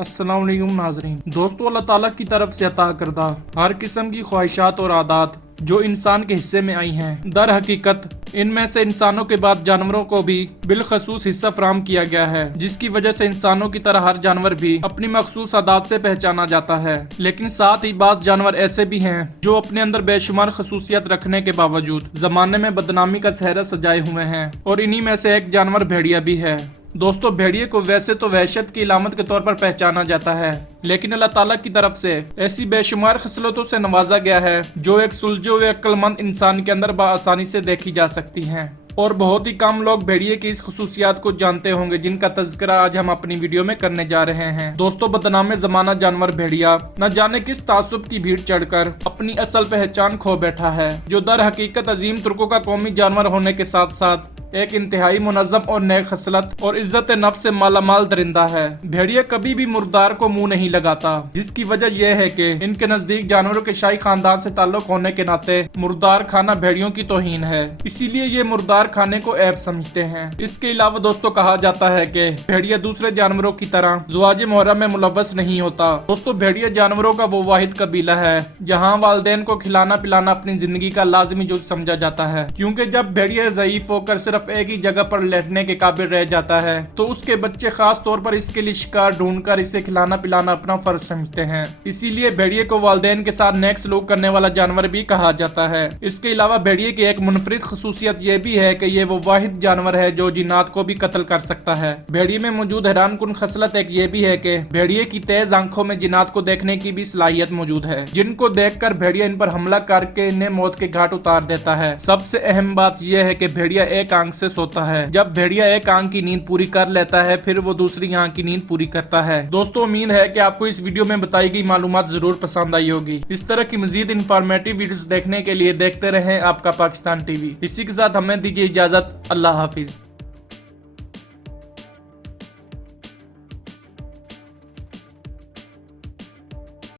अस्सलाम वालेकुम नाज़रीन। दोस्तों, अल्लाह ताला की तरफ से अता करदा हर किस्म की ख्वाहिशात और आदात जो इंसान के हिस्से में आई हैं, दर हकीकत इनमें से इंसानों के बाद जानवरों को भी बिलखसूस हिस्सा फराहम किया गया है, जिसकी वजह से इंसानों की तरह हर जानवर भी अपनी मखसूस आदात से पहचाना जाता है। लेकिन साथ ही बात जानवर ऐसे भी हैं जो अपने अंदर बेशुमार खसूसियत रखने के बावजूद जमाने में बदनामी का सहरा सजाए हुए हैं, और इन्हीं में से एक जानवर भेड़िया भी है। दोस्तों, भेड़िए को वैसे तो वहशत की इलामत के तौर पर पहचाना जाता है, लेकिन अल्लाह ताला की तरफ से ऐसी बेशुमार खसलतों से नवाजा गया है जो एक सुलझे हुए अक्लमंद इंसान के अंदर बआसानी से देखी जा सकती हैं। और बहुत ही कम लोग भेड़िए की इस खसूसियात को जानते होंगे, जिनका तज़किरा आज हम अपनी वीडियो में करने जा रहे हैं। दोस्तों, बदनाम जमाना जानवर भेड़िया न जाने किस तासुब की भीड़ चढ़कर अपनी असल पहचान खो बैठा है, जो दर हकीकत अजीम तुर्कों का कौमी जानवर होने के साथ साथ एक इंतहाई मुनज़्ज़म और नेक खसलत और इज्जत नफ्स से मालामाल दरिंदा है। भेड़िया कभी भी मुर्दार को मुंह नहीं लगाता, जिसकी वजह यह है कि इनके नजदीक जानवरों के शाही खानदान से ताल्लुक होने के नाते मुर्दार खाना भेड़ियों की तौहीन है, इसीलिए ये मुर्दार खाने को ऐब समझते हैं। इसके अलावा दोस्तों, कहा जाता है कि भेड़िया दूसरे जानवरों की तरह ज़वाज मुहर्रम में मुलव्वस नहीं होता। दोस्तों, भेड़िया जानवरों का वो वाहिद कबीला है जहाँ वालिदैन को खिलाना पिलाना अपनी जिंदगी का लाजमी जुज़ समझा जाता है, क्योंकि जब भेड़िया ज़ईफ होकर सिर्फ एक ही जगह पर लेटने के काबिल रह जाता है तो उसके बच्चे खास तौर पर इसके लिए शिकार ढूंढकर इसे खिलाना पिलाना अपना फर्ज समझते हैं। इसीलिए भेड़िए को वालिदैन के साथ नेक सलूक करने वाला जानवर भी कहा जाता है। इसके अलावा भेड़िए की एक मुनफरिद खसूसियत यह भी है कि ये वो वाहिद जानवर है जो जिन्नात को भी कत्ल कर सकता है। भेड़िए में मौजूद हैरान कुन खसलत एक ये भी है कि भेड़िए की तेज आंखों में जिन्नात को देखने की भी सलाहियत मौजूद है, जिनको देखकर भेड़िया इन पर हमला करके इन्हें मौत के घाट उतार देता है। सबसे अहम बात यह है कि भेड़िया एक आंख से सोता है। जब भेड़िया एक आंख की नींद पूरी कर लेता है, फिर वो दूसरी आंख की नींद पूरी करता है। दोस्तों, उम्मीद है कि आपको इस वीडियो में बताई गई मालूमात जरूर पसंद आई होगी। इस तरह की मजीद इंफॉर्मेटिव वीडियोस देखने के लिए देखते रहें आपका पाकिस्तान टीवी। इसी के साथ हमें दीजिए इजाजत। अल्लाह हाफिज।